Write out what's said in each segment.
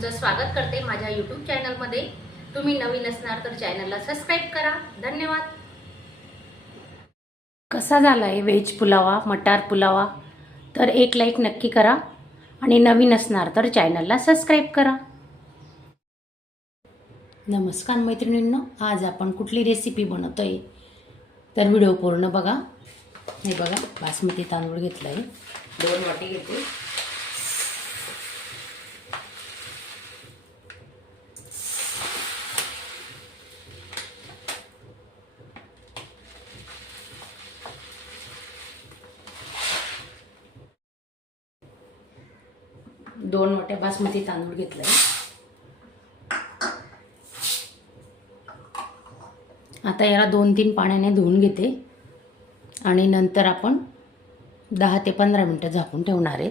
तुमचं स्वागत करते माझ्या यूट्यूब चॅनलमध्ये। तुम्ही नवीन असणार तर चॅनलला सबस्क्राईब करा। धन्यवाद। कसा झालाय व्हेज पुलावा, मटार पुलावा? तर एक लाईक नक्की करा आणि नवीन असणार तर चॅनलला सबस्क्राईब करा। नमस्कार मैत्रिणींनो, आज आपण कुठली रेसिपी बनवतोय तर व्हिडिओ पूर्ण बघा। हे बघा, बासमती तांदूळ घेतलाय, 2 वाटी घेते। दोन वाट्या बासमती तांदूळ घेतलाय। आता याला 2-3 पाण्याने धुवून घेते आणि नंतर आपण 10 ते 15 मिनिटं झाकून ठेवणार आहे।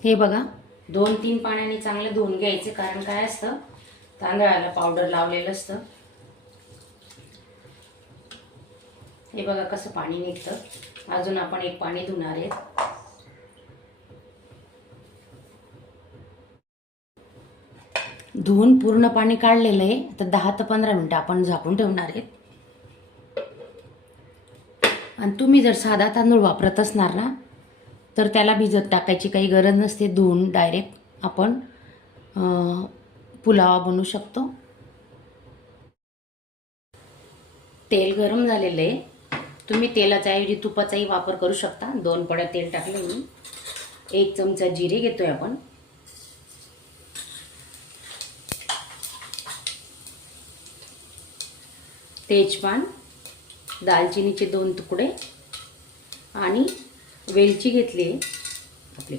हे बघा, 2-3 पाण्याने चांगलं धुवून घ्यायचे, कारण काय असतं, तांदळाला पावडर लावलेलं असतं। हे बघा कसं पाणी निघतं। अजून आपण एक पाणी धुणार आहे। धुवून पूर्ण पाणी काढलेलं आहे। आता 10 ते 15 मिनिटं आपण झाकून ठेवणार आहे। आणि तुम्ही जर साधा तांदूळ वापरत असणार ना, तर त्याला भिजत टाकायची काही गरज नसते। धुवून डायरेक्ट आपण पुलावा बनवू शकतो। तेल गरम झालेलं आहे। तुम्ही तेलाच्या ऐवजी तुपाचाही वापर करू शकता। 2 पड्या तेल टाकले मी। 1 चमचा जिरे घेतोय आपण। तेजपान, दालचिनीचे 2 तुकडे आणि वेलची घेतली, आपले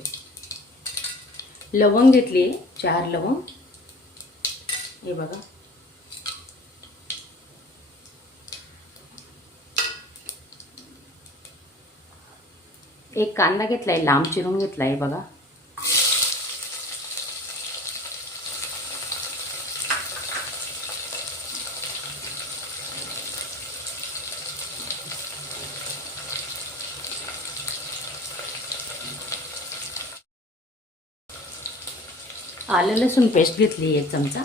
लवंग घेतली 4 लवंग। हे बघा, एक कांदा घेतलाय, लांब चिरून घेतलाय बघा। आलं लसूण पेस्ट घेतली 1 चमचा।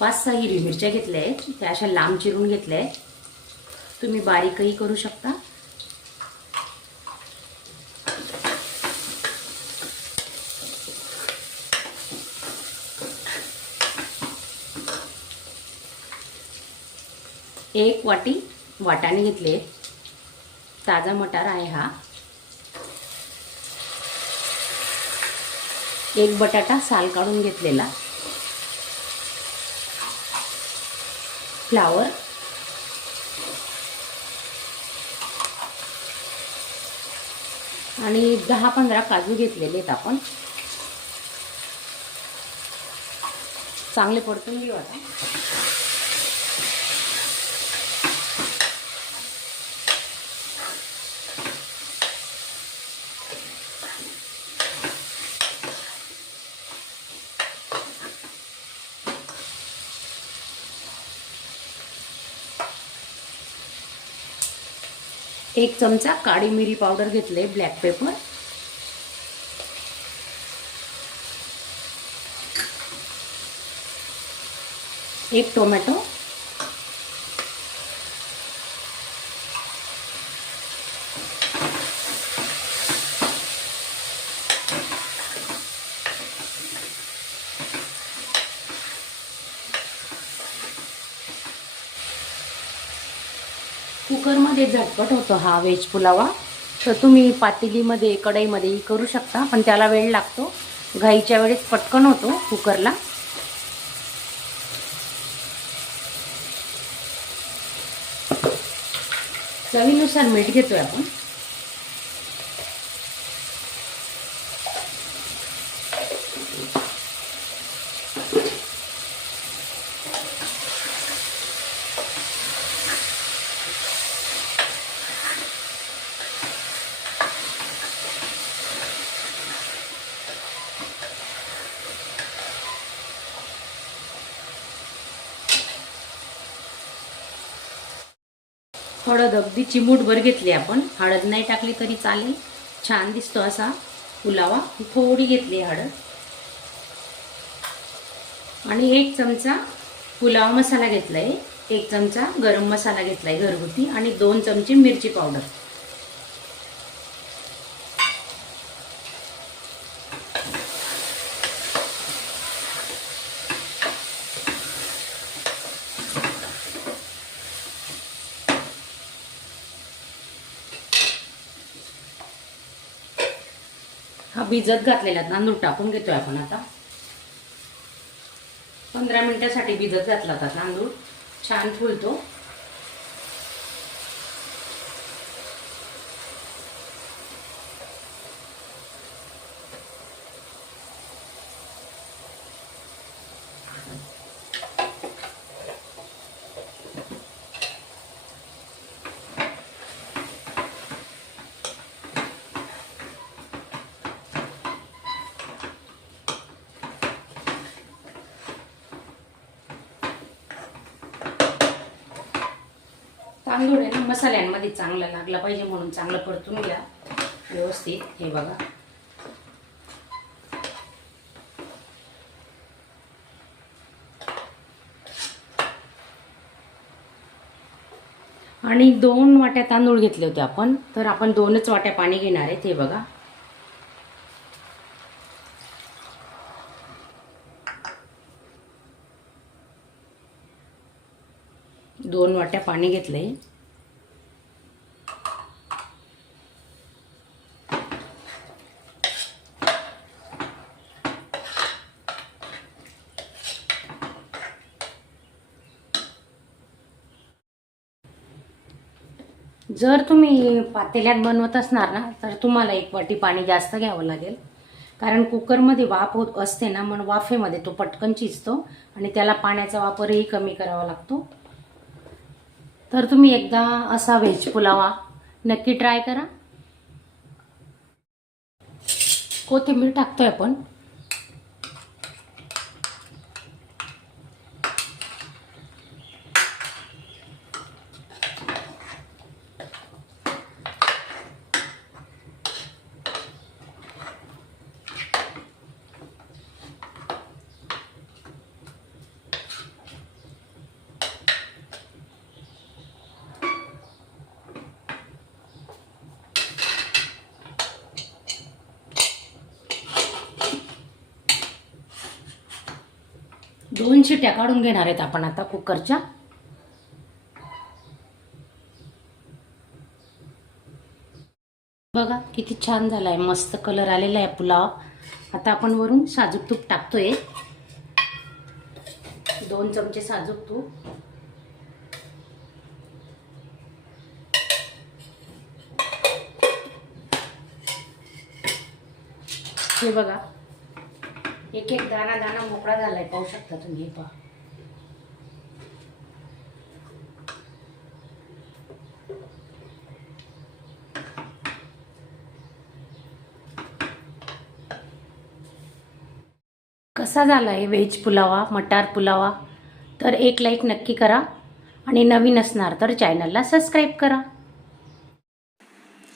पाच 6 हिरवी मिरच्या घेतल्या आहेत, त्या अशा लांब चिरून घेतल्या आहेत। तुम्ही बारीकही करू शकता। एक वाटी वाटाणे घेतले, ताजा मटार आहे हा। एक बटाटा साल काढून घेतलेला, फ्लावर, आणि 10-15 काजू घेतलेले आहेत आपण। चांगले परतून घेऊ आता। एक चमचा काळी मिरी पावडर घेतले, ब्लॅक पेपर। एक टोमॅटो, कुकरमध्ये झटपट होतो हा व्हेज पुलावा। तर तुम्ही पातेलीमध्ये, कढईमध्येही करू शकता, पण त्याला वेळ लागतो। घाईच्या वेळेस पटकन होतो कुकरला। चवीनुसार मीठ घेतोय आपण। हळद अगदी चिमूटभर घेतली आपण, हळद नाही टाकली तरी चालेल, छान दिसतो असा पुलावा. थोडी घेतली हळद. आणि 1 चमचा पुलाव मसाला घेतलाय, 1 चमचा गरम मसाला घेतलाय घरगुती आणि 2 चमचे मिरची पावडर. हा भिजत घातलेला तांदूळ टाकून घेतोय आपण आता. 15 मिनिटासाठी भिजत घातला होता तांदूळ, छान फुलतो. तांदूळ आहे ना मसाल्यांमध्ये चांगला लागला पाहिजे म्हणून चांगलं परतून घ्या व्यवस्थित. हे बघा, आणि 2 वाट्या तांदूळ घेतले होते आपण, तर आपण 2च वाट्या पाणी घेणार आहेत. हे बघा, दोन वाट्या पाणी घेतलंय. जर तुम्ही पातेल्यात बनवत असणार ना तर तुम्हाला 1 वाटी पाणी जास्त घ्यावं लागेल, कारण कुकरमध्ये वाफ होत असते ना, म्हणून वाफेमध्ये तो पटकन शिजतो आणि त्याला पाण्याचा वापरही कमी करावा लागतो. तर तुम्ही एकदा असा व्हेज पुलावा नक्की ट्राय करा. कोथिंबीर टाकतोय आपण. दोन शिट्या काढून घेणार आहेत आपण आता कुकरच्या. बघा किती छान झालाय, मस्त कलर आलेला आहे पुलाव. आता आपण वरून साजूक तूप टाकतोय, 2 चमचे साजूक तूप. हे बघा, एक एक दाना दाना मोकळा झालाय, पाहू शकता तुम्ही. हे पहा, कसा झालाय व्हेज पुलावा, मटार पुलावा. तर एक लाईक नक्की करा आणि नवीन असणार तर चॅनलला सबस्क्राईब करा.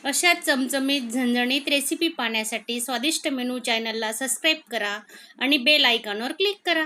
अशा चमचमीत झणझणीत रेसिपी पाहण्यासाठी स्वादिष्ट मेनू चॅनलला सबस्क्राईब करा आणि बेल आयकॉनवर क्लिक करा.